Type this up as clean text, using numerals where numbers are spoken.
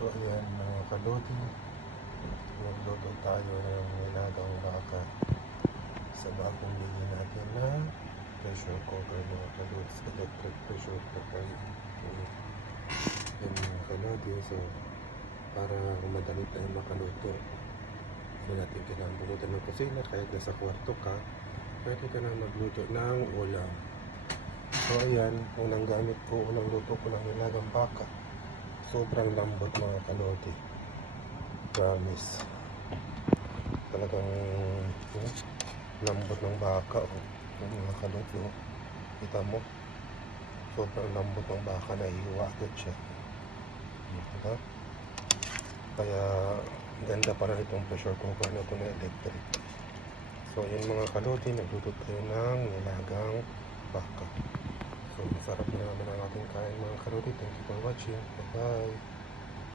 So ayan mga kalodi, magluto tayo ng nilagang baka sa bagong bili natin na pressure cooker mga kalodi, electric pressure cooker. Yan mga kalodi, so para madali tayo makaluto, hindi natin kailangan pumunta ng kusina. Kahit nasa kwarto ka, pwede ka na magluto ng ulam. So ayan, unang gamit ko, unang luto ko ng nilagang baka. Sobrang lambot mga kalodi, promise. Talagang lambot ng baka, mga kalodi, kita mo, sobrang lambot ng baka, naihiwa agad siya, diba? Kaya ganda pa rin itong pressure cooker na ito na electric. So yun mga kalodi, nagluto tayo ng nilagang baka. So masarap na naman ang ating kain mga kalodi. Thank you for watching. Bye bye.